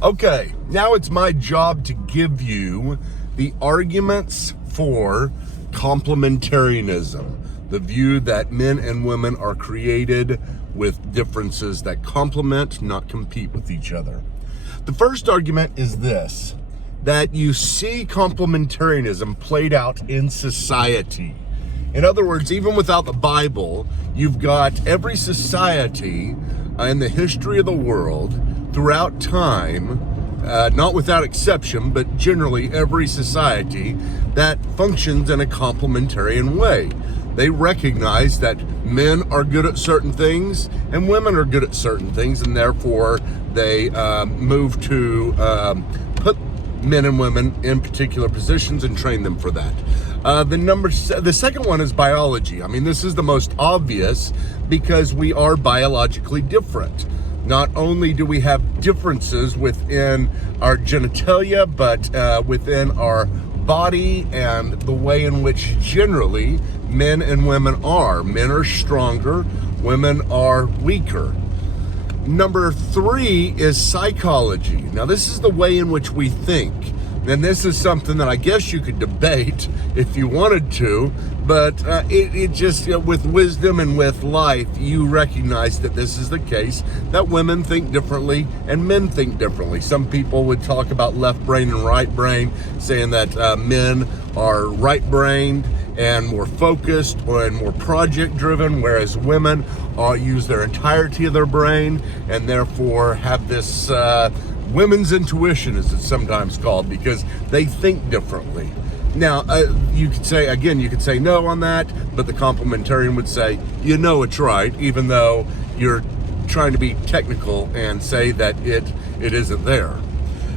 Okay, now it's my job to give you the arguments for complementarianism, the view that men and women are created with differences that complement, not compete with each other. The first argument is this, that you see complementarianism played out in society. In other words, even without the Bible, you've got every society in the history of the world throughout time, not without exception, but generally every society that functions in a complementarian way. They recognize that men are good at certain things and women are good at certain things, and therefore they move to put men and women in particular positions and train them for that. The second one is biology. I mean, this is the most obvious because we are biologically different. Not only do we have differences within our genitalia, but within our body and the way in which generally men and women are. Men are stronger, women are weaker. Number 3 is psychology. Now, this is the way in which we think. And this is something that I guess you could debate if you wanted to, but it just, with wisdom and with life, you recognize that this is the case, that women think differently and men think differently. Some people would talk about left brain and right brain, saying that men are right-brained and more focused and more project-driven, whereas women use their entirety of their brain and therefore have this women's intuition, as it's sometimes called, because they think differently. Now, you could say no on that, but the complementarian would say, it's right, even though you're trying to be technical and say that it isn't there.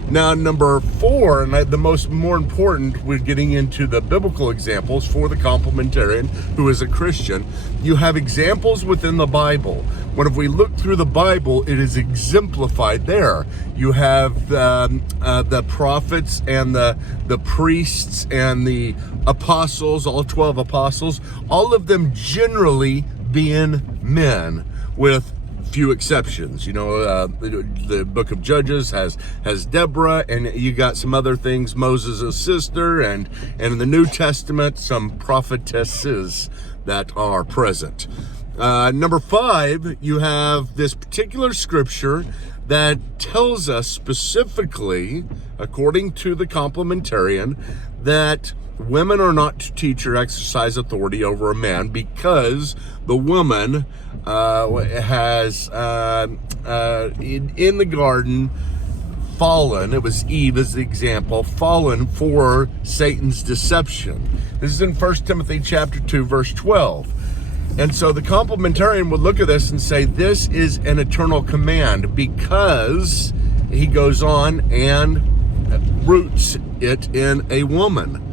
Now, number 4, and the more important, we're getting into the biblical examples for the complementarian who is a Christian. You have examples within the Bible. If we look through the Bible, it is exemplified there. You have the prophets and the priests and the apostles, all 12 apostles, all of them generally being men, with few exceptions. The book of Judges has Deborah, and you got some other things, Moses' sister, and in the New Testament, some prophetesses that are present. Number 5, you have this particular scripture that tells us specifically, according to the complementarian, that women are not to teach or exercise authority over a man because the woman has, in the garden, fallen. It was Eve as the example, fallen for Satan's deception. This is in 1 Timothy chapter 2, verse 12. And so the complementarian would look at this and say, this is an eternal command, because he goes on and roots it in a woman.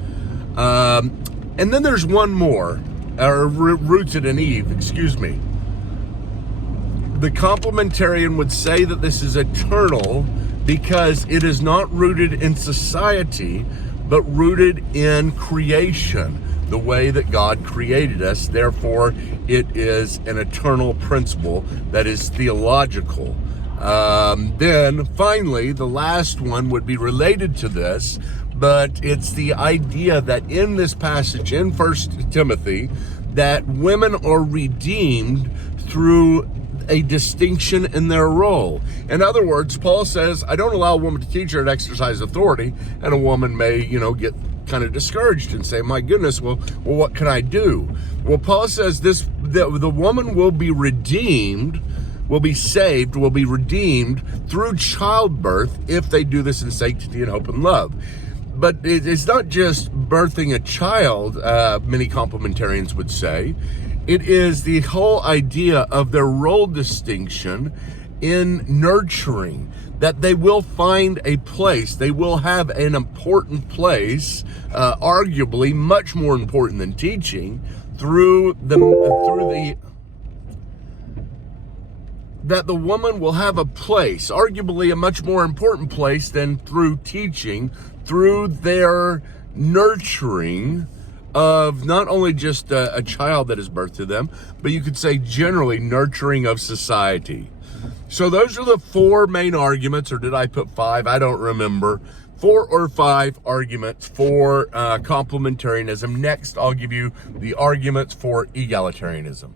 And then there's one more, or roots it in Eve, The complementarian would say that this is eternal because it is not rooted in society, but rooted in creation, the way that God created us. Therefore, it is an eternal principle that is theological. Then finally, the last one would be related to this, but it's the idea that in this passage in 1 Timothy, that women are redeemed through a distinction in their role. In other words, Paul says, I don't allow a woman to teach or to exercise authority, and a woman may, get kind of discouraged and say, my goodness, well, what can I do? Well, Paul says the woman will be redeemed, will be saved, will be redeemed through childbirth if they do this in sanctity and hope and love. But it's not just birthing a child, many complementarians would say. It is the whole idea of their role distinction in nurturing, that they will find a place, they will have an important place, arguably much more important than teaching, that the woman will have a place, arguably a much more important place than through teaching, through their nurturing of not only just a child that is birthed to them, but you could say generally nurturing of society. So those are the four main arguments, or did I put five? I don't remember. 4 or 5 arguments for complementarianism. Next, I'll give you the arguments for egalitarianism.